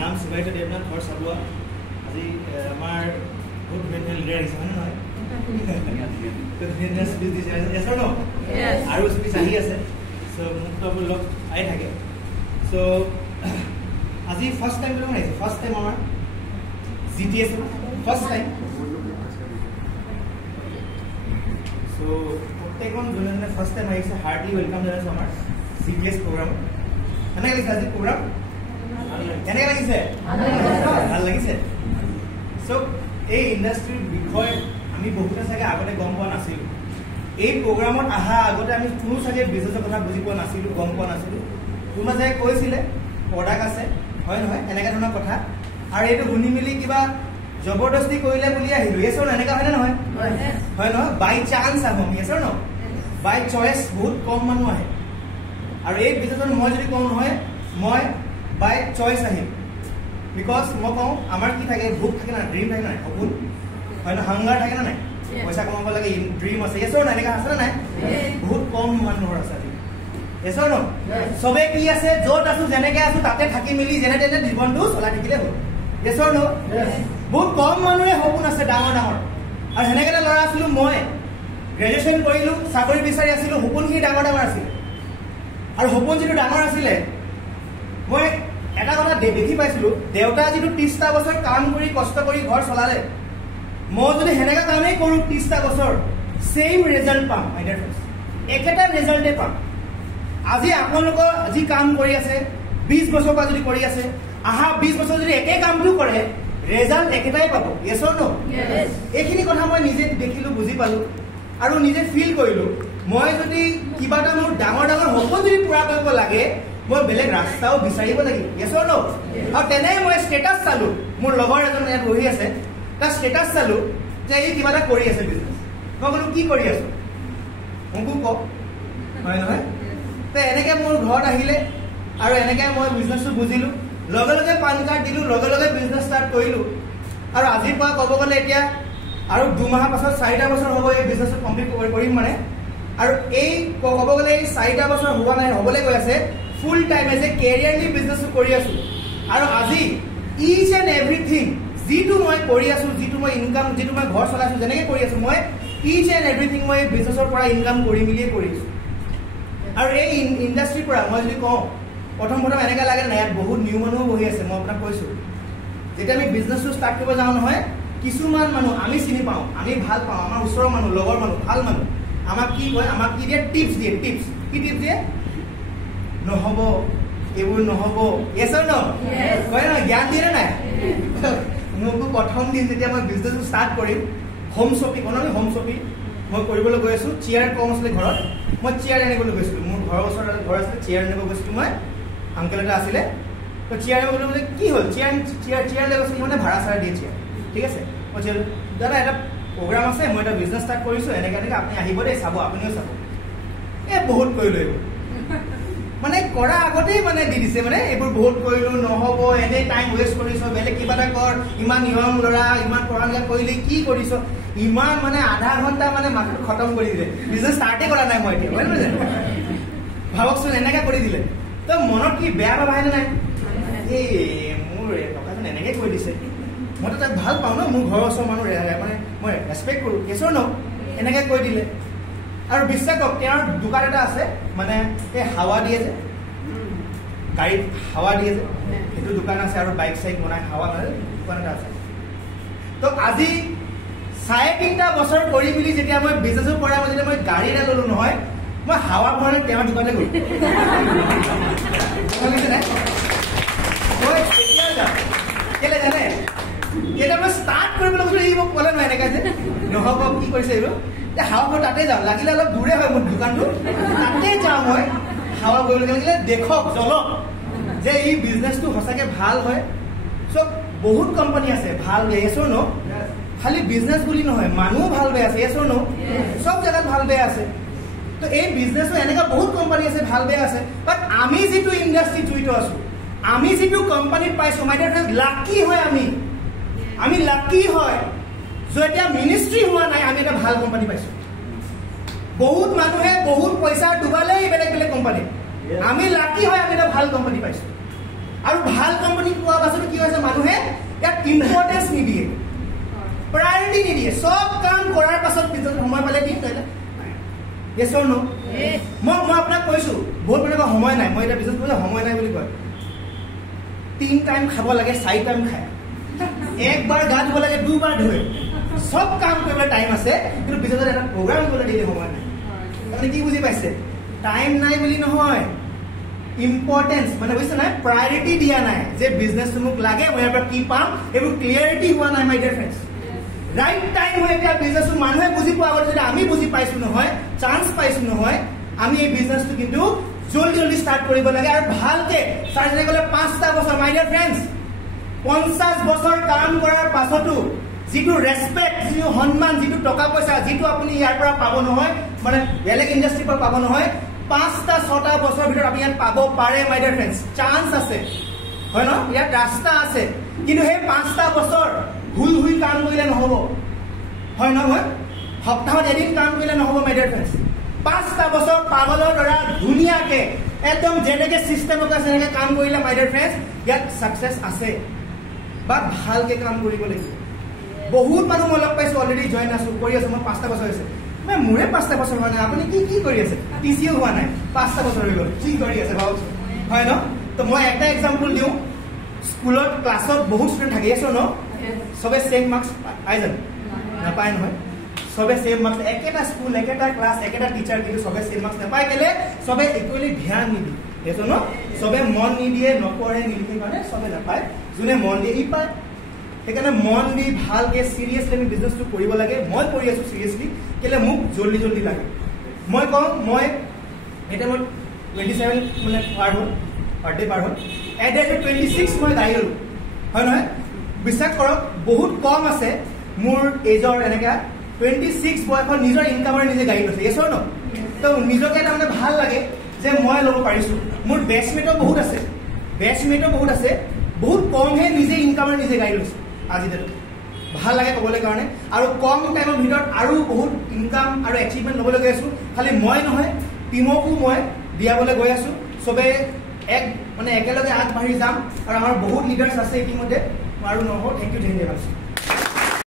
নাম শিৱাজিত দেৱনাথ ঘৰ চাবুৱা। আজি আমাৰ বহুত ধুনীয়া ধুনীয়া লিডাৰ আহিছে হয়নে নহয়? ধুনীয়া স্পীচ দিছে ন আৰু স্পীচ আহি আছে। চ' মুক্তবোৰ লগ আহি থাকে। চ' আজি ফাৰ্ষ্ট টাইম বুলি আহিছে, ফাৰ্ষ্ট টাইম আমাৰ GTS ফাৰ্ষ্ট টাইম। চ' প্ৰত্যেকজন যোনে যোনে ফাৰ্ষ্ট টাইম আহিছে হাৰ্টলি ৱেলকাম জনাইছোঁ আমাৰ GTS প্ৰগ্ৰামত। কেনেকৈ লাগিছে আজি প্ৰগ্ৰাম? কেনেকৈ লাগিছে? ভাল লাগিছে। চ' এই ইণ্ডাষ্ট্ৰীৰ বিষয়ে আমি বহুতে চাগে আগতে গম পোৱা নাছিলোঁ। এই প্ৰগ্ৰামত অহা আগতে আমি কোনো চাগে বিজনেছৰ কথা বুজি পোৱা নাছিলোঁ, গম পোৱা নাছিলোঁ। কোনোবা চাগে কৈছিলে প্ৰডাক্ট আছে হয় নহয় এনেকুৱা ধৰণৰ কথা, আৰু এইটো শুনি মেলি কিবা জবৰদস্তি কৰিলে বুলি আহিলোঁ। ইয়েছ অৰ নো? এনেকুৱা হয়নে নহয়? হয় নহয়? বাই চান্স আহোঁ। ইয়েছ অৰ নো? বাই চইচ বহুত কম মানুহ আহে। আৰু এই বিজনেছত মই যদি কওঁ নহয় মই বাই চইচ আহিম। বিকজ মই কওঁ আমাৰ কি থাকে, ভোক থাকে না, ড্ৰিম থাকে নাই, সপোন হয় নহয়, হাংগাৰ থাকে না নাই, পইচা কমাব লাগে, ড্ৰিম আছে। ইয়েছ অৰ নো? এনেকুৱা আছে নে নাই? বহুত কম মানুহৰ আছে আজি। ইয়েছ অৰ নো? চবে কি আছে, য'ত আছো যেনেকে আছো তাতে থাকি মেলি যেনে তেনে জীৱনটো চলাই থাকিলে হ'ল। ইয়েছ অৰ নো? বহুত কম মানুহে সপোন আছে ডাঙৰ ডাঙৰ। আৰু সেনেকে ল'ৰা আছিলো মই, গ্ৰেজুৱেশ্যন কৰিলো, চাকৰি বিচাৰি আছিলো, সপোনখিনি ডাঙৰ ডাঙৰ আছিলে। আৰু সপোন যিটো ডাঙৰ আছিলে, মই এটা কথা দেখি পাইছিলো, দেউতা যিটো 30টা বছৰ কাম কৰি কষ্ট কৰি ঘৰ চলালে, মই যদি সেনেকা কামেই কৰো 30টা বছৰ, ছেইম ৰিজাল্ট পাম। একেটা ৰিজাল্টে পাম। আজি আপোনালোকৰ যি কাম কৰি আছে 20 বছৰৰ পৰা যদি কৰি আছে, আহা 20 বছৰ যদি একে কামটো কৰে ৰিজাল্ট একেটাই পাব। ইয়েছ অৰ নো? এইখিনি কথা মই নিজে দেখিলো, বুজি পালো আৰু নিজে ফিল কৰিলো। মই যদি কিবা এটা মোৰ ডাঙৰ ডাঙৰ সপোন যদি পূৰা কৰিব লাগে, মই বেলেগ ৰাস্তাও বিচাৰিব লাগিব। ইয়েছ অৰ নো? আৰু তেনে মই ষ্টেটাছ চালো, মোৰ লগৰ এজন ইয়াত বহি আছে, তাৰ ষ্টেটাছ চালো যে এই কিবা এটা কৰি আছে বিজনেছ। মই ক'লো কি কৰি আছো, মোকো কওক হয় নহয়? তো এনেকৈ মোৰ ঘৰত আহিলে আৰু এনেকৈ মই বিজনেছটো বুজিলো, লগে লগে পান কাৰ্ড দিলোঁ, লগে লগে বিজনেছ ষ্টাৰ্ট কৰিলোঁ। আৰু আজিৰ পৰা ক'ব গ'লে এতিয়া আৰু 2 মাহৰ পাছত 4টা বছৰ হ'ব এই বিজনেছটো কমপ্লিট কৰিম মানে। আৰু এই ক'ব গ'লে এই 4টা বছৰ হোৱা নাই, হ'বলৈ গৈ আছে ফুল টাইম এজ এ কেৰিয়াৰলি বিজনেছটো কৰি আছোঁ। আৰু আজি ইচ এণ্ড এভৰিথিং যিটো মই কৰি আছোঁ, যিটো মই ইনকাম, যিটো মই ঘৰ চলাইছোঁ, যেনেকৈ কৰি আছোঁ, মই ইচ এণ্ড এভৰিথিং মই বিজনেছৰ পৰা ইনকাম কৰি মেলিয়ে কৰি আছোঁ। আৰু এই ইণ্ডাষ্ট্ৰিৰ পৰা মই যদি কওঁ, প্ৰথম এনেকৈ লাগে নাই, ইয়াত বহুত নিউ মানুহো বহি আছে। মই আপোনাক কৈছোঁ, যেতিয়া আমি বিজনেছটো ষ্টাৰ্ট কৰিব যাওঁ নহয়, কিছুমান মানুহ আমি চিনি পাওঁ, আমি ভাল পাওঁ, আমাৰ ওচৰৰ মানুহ, লগৰ মানুহ, ভাল মানুহ, আমাক কি কয়, আমাক কি দিয়ে, টিপছ দিয়ে। টিপছ কি টিপছ দিয়ে? নহ'ব, এইবোৰ নহ'ব। ইয়েছ অৰ নো? কয় নহয়, জ্ঞান দিয়ে নাই? মোকো প্ৰথম দিন যেতিয়া মই বিজনেছটো ষ্টাৰ্ট কৰিম, হোম শ্বপিং, হোম শ্বপিং মই কৰিবলৈ গৈ আছোঁ। চেয়াৰ কম আছিলে ঘৰত, মই চেয়াৰ আনিবলৈ গৈছিলোঁ। মোৰ ঘৰৰ ওচৰত ঘৰ আছিলে, চেয়াৰ আনিব গৈছিলোঁ মই, আংকেল এটা আছিলে। তো চেয়াৰ আনিব গ'লে কি হ'ল, চেয়াৰ লৈ গৈছিলোঁ, মানে ভাড়া চাড়া দিয়ে চেয়াৰ। ঠিক আছে, মই দাদা এটা প্ৰগ্ৰাম আছে, মই এটা বিজনেছ ষ্টাৰ্ট কৰিছোঁ, এনেকৈ আপুনি আহিব দেই, চাব, আপুনিও চাব। বহুত কৰিলোঁ এইবোৰ, মানে কৰা আগতেই মানে দি দিছে, মানে এইবোৰ বহুত কৰিলোঁ, নহ'ব, এনেই টাইম ৱেষ্ট কৰিছ, বেলেগ কিবা এটা কৰ, ইমান নিয়ম ল'ৰা, ইমান পঢ়া লিখা কৰিলি, কি কৰিছ, ইমান মানে আধা ঘণ্টা মানে মাথাটো খতম কৰি দিলে। বিজনেছ ষ্টাৰ্টেই কৰা নাই মই এতিয়া, হয় নহয় জানো? ভাবকচোন, এনেকৈ কৰি দিলে। তো মনত কি বেয়া ভাব আহেনে নাই? এই মোৰ টকাজন এনেকৈ কৰি দিছে, মইতো তাক ভাল পাওঁ ন, মোৰ ঘৰৰ ওচৰৰ মানুহ মানে মই ৰেচপেক্ট কৰোঁ। ইয়েছ অৰ নো? এনেকৈ কৈ দিলে। আৰু বিশ্বাস কৰক, তেওঁৰ দোকান এটা আছে, মানে এই হাৱা দিয়ে যে, গাড়ীত হাৱা দিয়ে যে, সেইটো দোকান আছে। আৰু বাইক চাইক বনাই হাৱা মানে দোকান এটা আছে। তো আজি 3.5 বছৰ কৰি মেলি যেতিয়া মই বিজনেছৰ পৰা যেতিয়া মই গাড়ী এটা ল'লো নহয়, মই হাৱা ভৰাই তেওঁৰ দোকানলৈ গ'লো। মই কেতিয়া যাম, কেলে জানে? কেতিয়া মই ষ্টাৰ্ট কৰিবলৈ কৈছোঁ, এই মোক ক'লে নহয় এনেকৈ যে নহ'ব, কি কৰিছে এইবোৰ, যে হাৱা মই তাতে যাওঁ, লাগিলে অলপ দূৰে হয় মোৰ দোকানটো, তাতে যাওঁ মই হাৱা কৰিবলৈ। লাগিলে দেখক, জলক যে এই বিজনেছটো সঁচাকৈ ভাল হয়। চ' বহুত কোম্পানী আছে ভাল বেয়া। ইয়েছ অৰ নো? খালি বিজনেছ বুলি নহয়, মানুহো ভাল বেয়া আছে। ইয়েছ অৰ নো? চব জেগাত ভাল বেয়া আছে। তো এই বিজনেছটো এনেকুৱা বহুত কোম্পানী আছে, ভাল বেয়া আছে। বাট আমি যিটো ইণ্ডাষ্ট্ৰীত জড়িত আছোঁ, আমি যিটো কোম্পানীত পাইছোঁ, মাই ডিয়াৰ ফ্ৰেণ্ড, লাকি হয় আমি লাকি হয়। যেতিয়া মিনিষ্ট্ৰী হোৱা নাই, আমি এটা ভাল কোম্পানী পাইছোঁ। বহুত মানুহে বহুত পইচা ডুবালে বেলেগ বেলেগ কোম্পানী, আমি লাকি হয় আমি এটা ভাল কোম্পানী পাইছোঁ। আৰু ভাল কোম্পানী পোৱাৰ পাছত কি Yes or no? মই আপোনাক কৈছো বহুত মানে সময় নাই মই এটা বিজনেস কৰিলে সময় নাই বুলি কয় 3 টাইম খাব লাগে 4 টাইম খায় একবাৰ গা ধুব লাগে 2 বাৰ ধুৱে সব কাম কৰিবলৈ টাইম আছে কিন্তু বিজনেসত এটা প্ৰগ্ৰাম কৰিবলৈ দিলে সময় নাই আপুনি কি বুজি পাইছে টাইম নাই বুলি নহয় ইম্পৰ্টেন্স মানে বুজিছে না প্ৰায়োৰিটি দিয়া নাই যে বিজনেস মোক লাগে মই ইয়াৰ পৰা কি পাম এইবোৰ ক্লিয়াৰিটি হোৱা নাই মাই ডিয়াৰ ফ্ৰেণ্ডছ ৰাইট টাইম হয় এতিয়া বিজনেস মানুহে বুজি পোৱা আগতে যদি আমি বুজি পাইছো নহয় চান্স পাইছো নহয় আমি এই বিজনেসটো কিন্তু জলদি জলদি স্টার্ট কৰিব লাগে আৰু ভালকে স্টাৰ্ট হৈ গলে 5টা বছৰ মাই ডিয়াৰ ফ্ৰেণ্ডছ 50 বছৰ কাম কৰাৰ পাছতো যিটো ৰেসপেক্ট যিটো সন্মান যিটো টকা পইচা যিটো আপুনি ইয়াৰ পৰা পাব নহয় মানে বেলেগ ইন্ডাষ্ট্ৰিৰ পৰা পাব নহয় 5টা 6টা বছৰ ভিতৰত আপুনি ইয়াত পাব পাৰে মাই ডিয়াৰ ফ্ৰেণ্ডছ চান্স আছে হয় ন ইয়াত ৰাস্তা আছে কিন্তু সেই 5টা বছৰ ভুল ভুল কাম কৰিলে নহব হয় নহয় সপ্তাহত এদিন কাম কৰিলে নহব মাই ডিয়াৰ ফ্ৰেণ্ডছ 5টা বছৰ পাগলৰ দৰা ধুনীয়াকে একদম যেনেকে সিস্টেমত আছে এনেকে কাম কৰিলে মাই ডিয়াৰ ফ্ৰেণ্ডছ ইয়াত সাকসেস আছে বা ভালকে কাম কৰিব লাগিব বহুত মানুহ মই লগ পাইছো অলৰেডি জয়েন আছো কৰি আছো মই 5টা বছৰ হৈছে মই মোৰে 5টা বছৰ হোৱা নাই আপুনি কি কৰি আছে টিচিও হোৱা নাই 5টা বছৰ হৈ গ'ল কি কৰি আছে ভাবক হয় ন তো মই একটা এক্সাম্পল দিওঁ স্কুলত ক্লাছত বহুত ষ্টুডেন্ট থাকে আছে ন সবে সেম মার্কস পাই যান নাপায় নহয় সবে সেম মার্কস একেটা স্কুল একেটা ক্লাস একেটা টিচার কিন্তু সবে সেম মার্কস নাপায় কেলে সবে ইকুয়ালি ধ্যান নিদিয়ে আছে ন সবে মন নিদিয়ে নপঢ়ে নিলিখে মানে সবে নাপায় যোনে মন দিয়ে ই পায় সেইকাৰণে মন দি ভালকে সিৰিয়াসলি আমি বিজনেসটো কৰিব লাগে মই কৰি আছো সিৰিয়াসলি কেলে মোক জলদি জলদি লাগে মই কম মই এটা মই 27 মানে পাৰ হ'ল বাৰ্থডে পাৰ হ'ল এট দ্য 26 মই গাড়ী ল'লো হয় নহয় বিশ্বাস কৰক বহুত কম আছে মোৰ এজৰ এনেকা 26 বয়সৰ নিজৰ ইনকামৰ নিজে গাড়ী লৈছে এছৰ ন তো নিজকে তাৰমানে ভাল লাগে যে মই ল'ব পাৰিছো মোৰ বেচমেটৰ বহুত আছে বহুত কমহে নিজে ইনকামৰ নিজে গাড়ী লৈছে আজি দিন ভাল লাগে ক'বলৈ কাৰণে আৰু কম টাইমৰ ভিতৰত আৰু বহুত ইনকাম আৰু এচিভমেন্ট ল'বলৈ গৈ আছো খালি মই নহয় টিমকো মই দিয়াবলৈ গৈ আছো সবে এক মানে একেলগে আগবাঢ়ি যাম আৰু আমাৰ বহুত লিডাৰ্স আছে ইতিমধ্যে আৰু নহ'ব থ্যাংক ইউ